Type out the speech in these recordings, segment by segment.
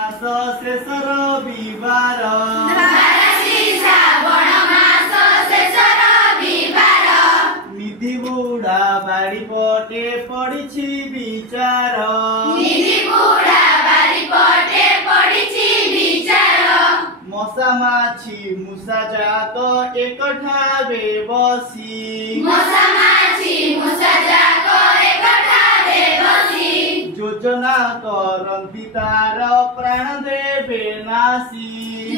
शेष रविवार निधि बुढ़ा बाड़ी पटे पड़ी विचार मशा माछी मूषा जाक एक ठावे बसी योजना करती तार प्राण देवे नासी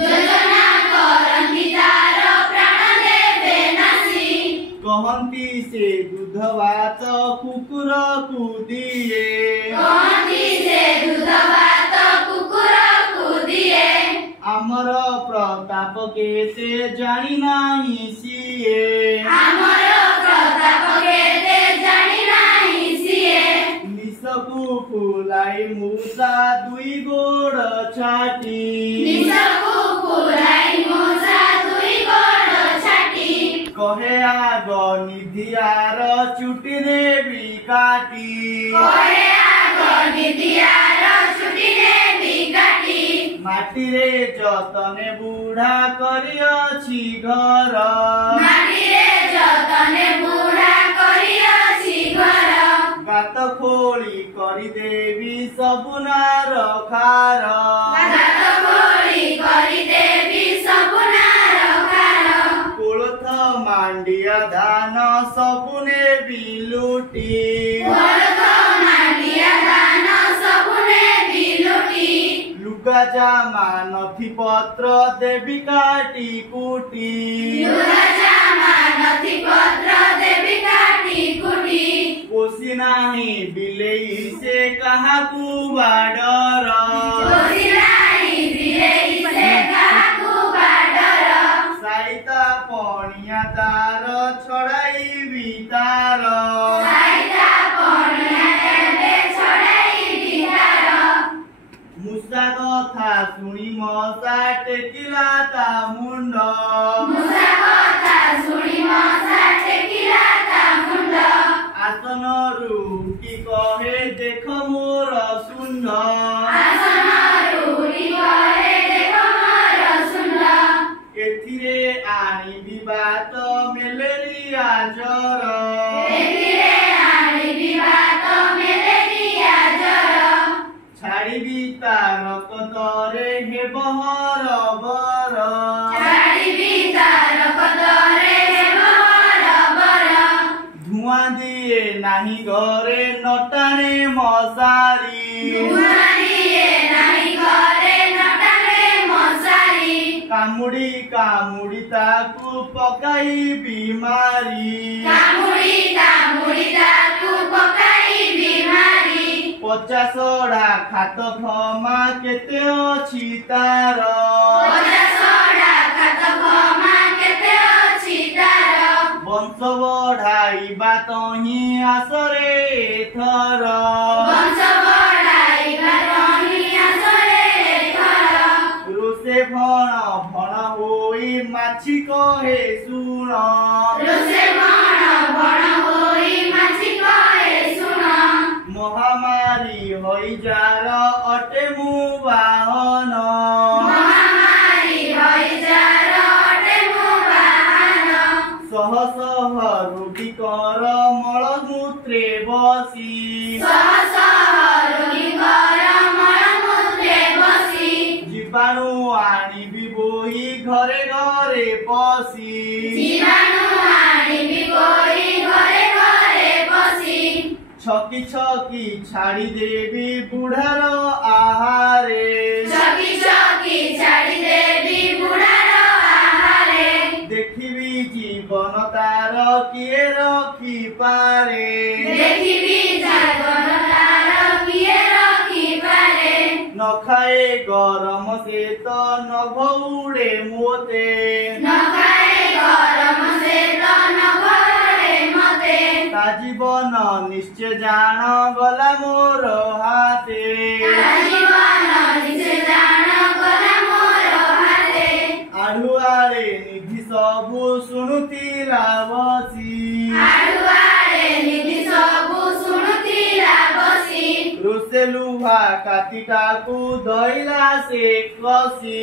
कहती से दूध भात कुकुर को दिए आमर प्रताप केते जानी नाही सिए निसकु फुलाई मूसा दुई गोड़ छाटी कहे आग निधियार चुटी देवी काटी माटी रे जतने बुढ़ा करियछि घर गात खोली करी देवी सबुनार खार कोलथ मांडिया धान सबुने बिलुटी लुगा जामा नथी पत्र देवी काटी कुटी पोसी नाही बिलेई से काहाकू बाडर साइता पणिया तार छड़ाई बितार मूषा कथा सुनी मशा टेकिला ता मुंड आसन रूटी कहे देख मोर सुंड एथिरे आनिबी बात मेलेरिया जर छाड़िबी तार कतरे हे बहर बर धुआं दिए नाही घरे नटाणे मशारी कामुड़ी कामुड़ी ताकू पकाई बीमारी पचासड़ा खात क्षमा केते अछि तार वंश बढ़ाई बात ही आसरे एथर रोसे भण भण होई माछी कहे सुन महामारी होई जार अटे मु वाहन सह सह रोगी कर मलमूत्रे बसी जीवाणु आनिबी बोही घरे घरे पसी छकी छकी छाड़ी देवी बुढ़ार आहारे देखिबी जीवन तार किए रखी पारे न खाए गरम से तो न भौड़े मोते ता जीवन निश्चय जान गला मोर हाथे आड़ुआड़े निधि सबु शुणुतिला बसी रोसे लुहा କାତିଟାକୁ ଧଇଲା ସେ କଷି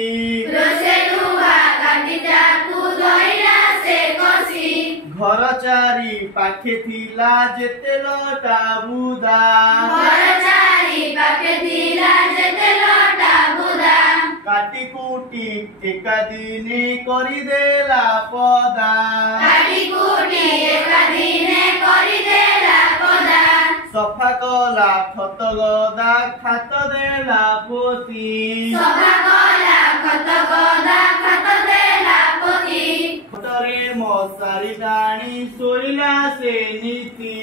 ଘର ଚାରି ପାଖେ ଥିଲା ଯେତେ ଲଟା ବୁଦା କାଟି କୁଟି ଏକା ଦିନେ କରିଦେଲା ପଦା ସଫା କଲା ଖତ ଗଦା ଖାତ ଦେଲା ପୋତି ଖଟରେ ମଶାରୀ ଟାଣି ଶୋଇଲା ସେ ନୀତି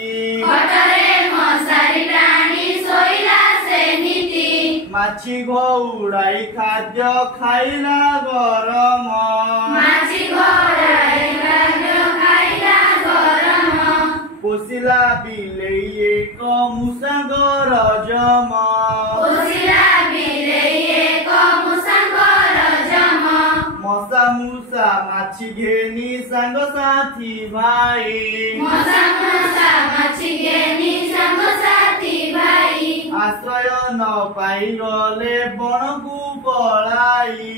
ମାଛି ଘଉଡ଼ାଇ ଖାଦ୍ୟ ଖାଇଲା ଗରମ ପୋଷିଲା ବିଲେଇ ଏକ ମୂଷାଙ୍କର ଜମ ମଶା ମୂଷା ମାଛି ଘେନି ସାଙ୍ଗସାଥି ଭାଇ ଆଶ୍ରୟ ନ ପାଇଗଲେ ବଣକୁ ପଳାଇ